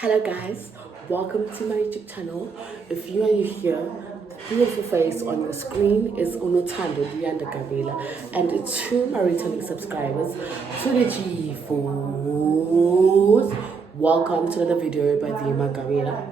Hello guys, welcome to my YouTube channel. If you are new here, the beautiful face on your screen is Unotando Dianda Gavila, and to my returning subscribers, to the G4s, welcome to another video by Dima Gavila.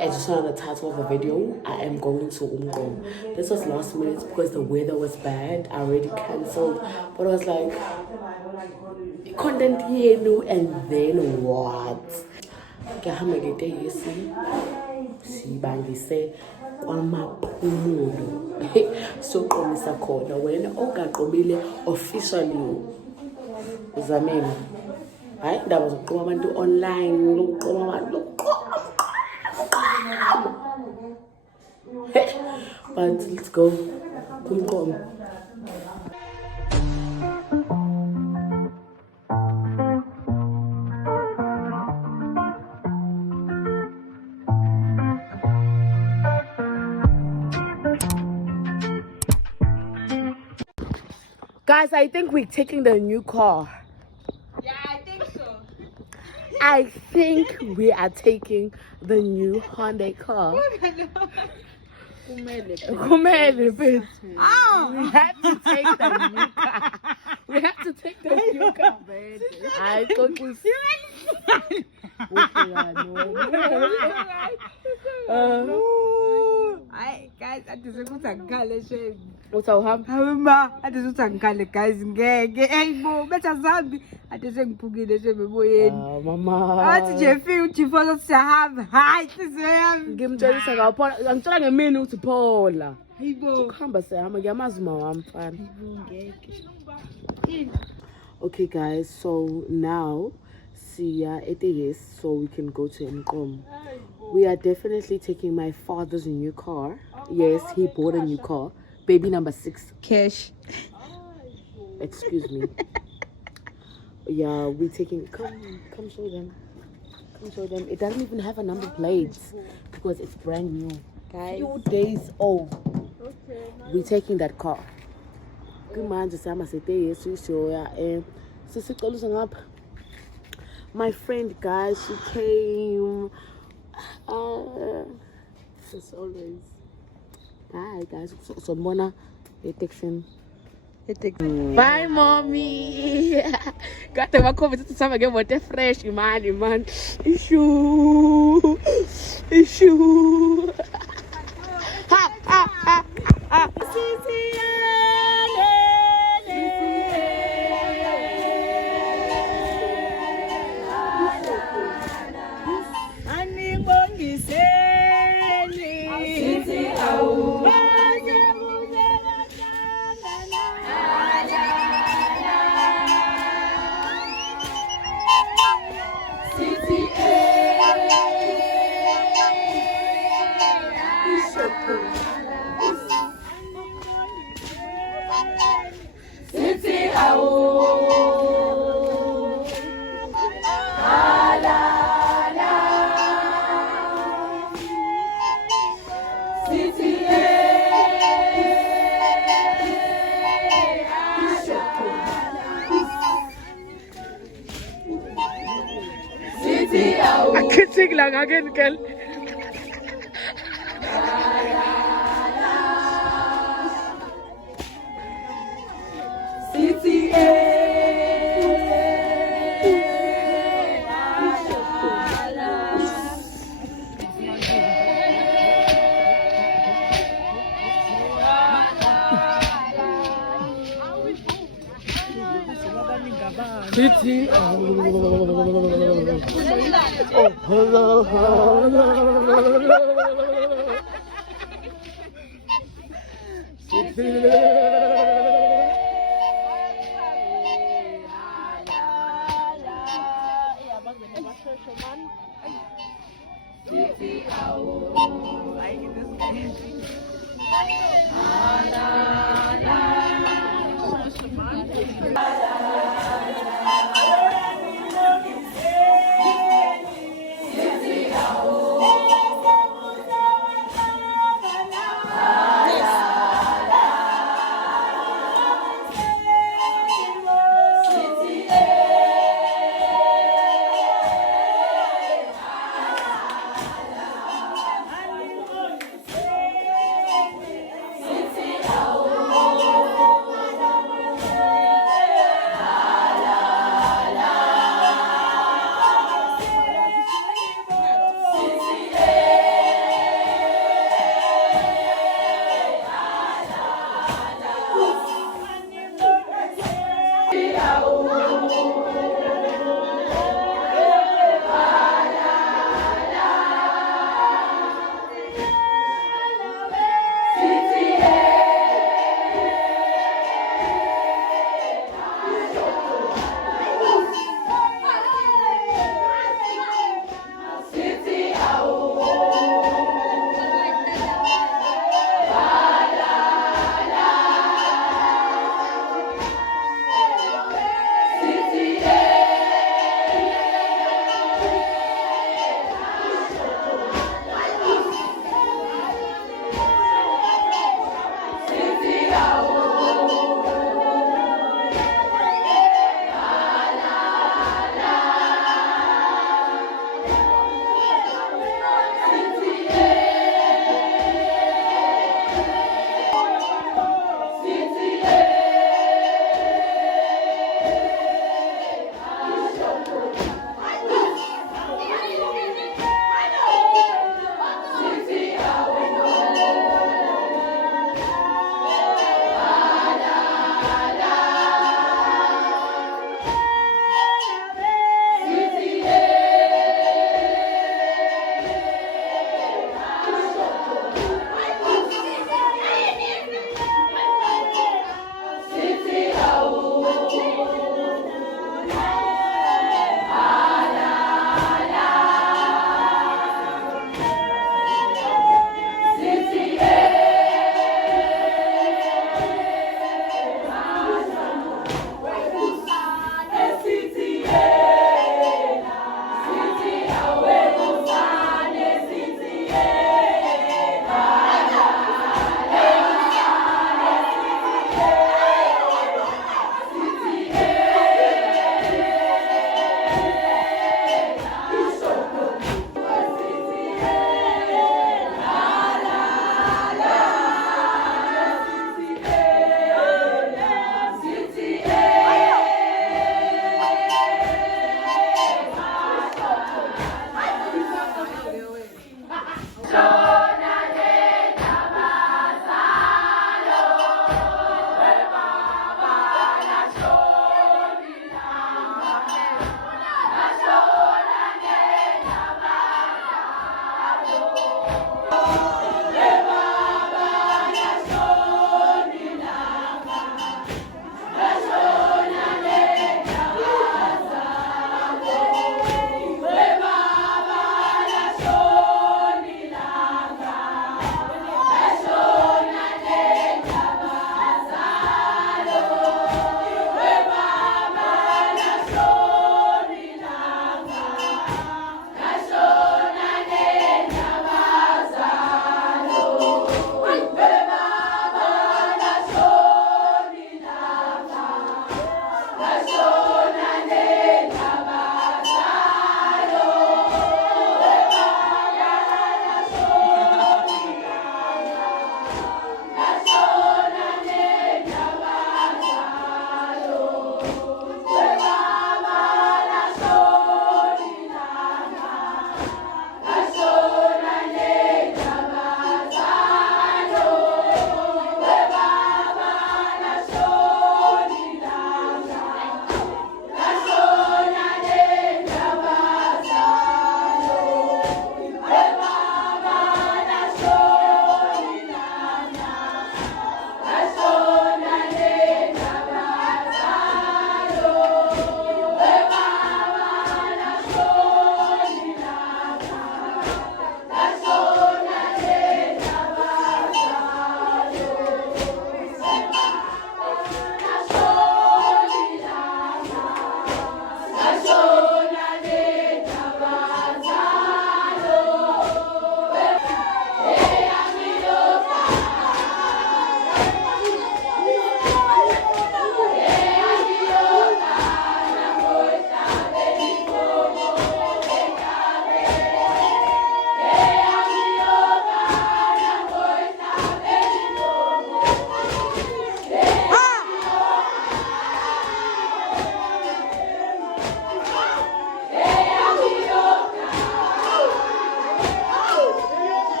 As you saw on the title of the video, I am going to Umgom. This was last minute because the weather was bad. I already cancelled, but I was like, content yenu, and then what? Ngiyahamba ngetekisi sibangise kwamaphumulo soqomisa khona wena ongaqomile officially uzameni hayi indaba zokuqoma abantu online lokuqoma abantu but let's go kumqomo. Guys, I think we're taking the new car. Yeah, I think so. I think we are taking the new Hyundai car. Kumele, bitch. We have to take the new car. We have to take the new car. I thought we guys, I just want to gale shame. What's our hum? I just want to gale guys. Hey, bo, better zambi. I just want to put it shame boy. Mama. I just feel you for us to have high. Give me just a upon. I'm trying a minute to Paula. Hey, bo. Come back, say I'm a Yamazma. I'm fine. Okay, guys. So now, see it is so we can go to Mkom. We are definitely taking my father's new car. Yes, he bought a new car. Baby number 6. Cash. Excuse me. Yeah, we're taking. Come show them. Come show them. It doesn't even have a number plate because it's brand new. Guys. Few days old. We're taking that car. Good man, just I'm my friend, guys, she came. As always. Hi guys. So Mona, detection. Bye, mommy. Got the COVID to some again. What a fresh man. Issue. Ha. I can't sing long again, girl. City.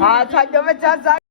Hata ndio